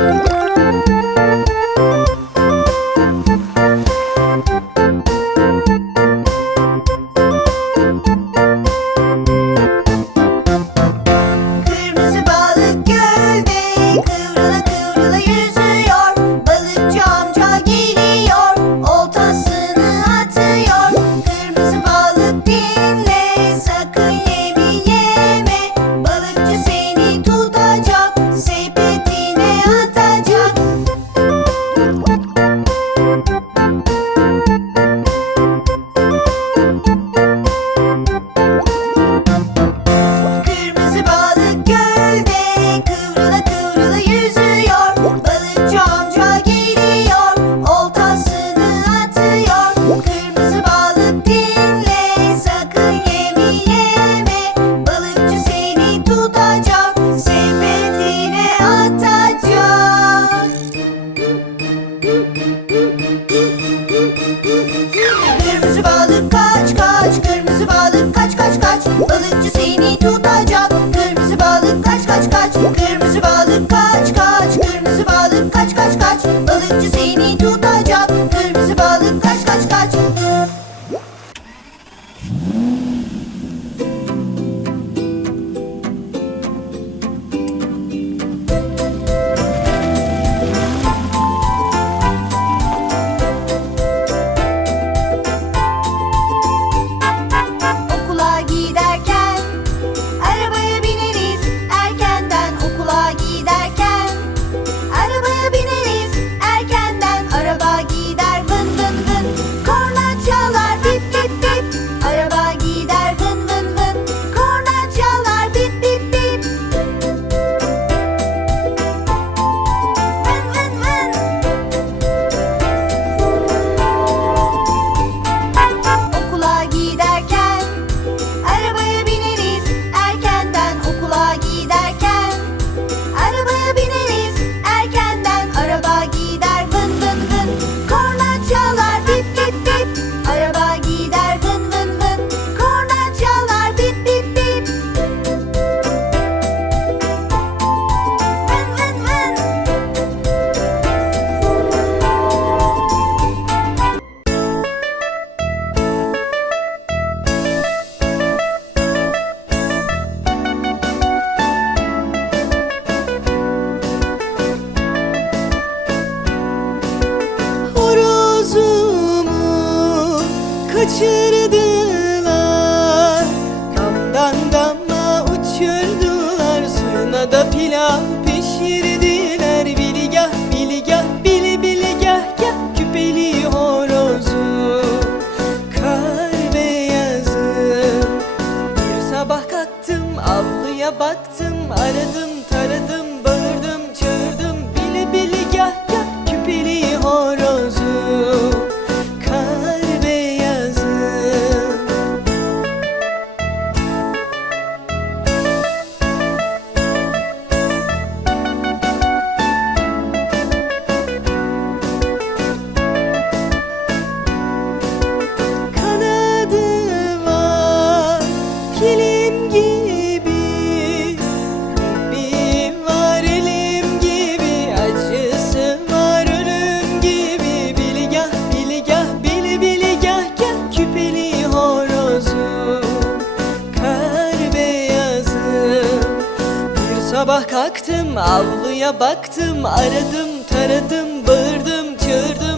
Música should sabah kalktım avluya baktım Aradım taradım bağırdım çağırdım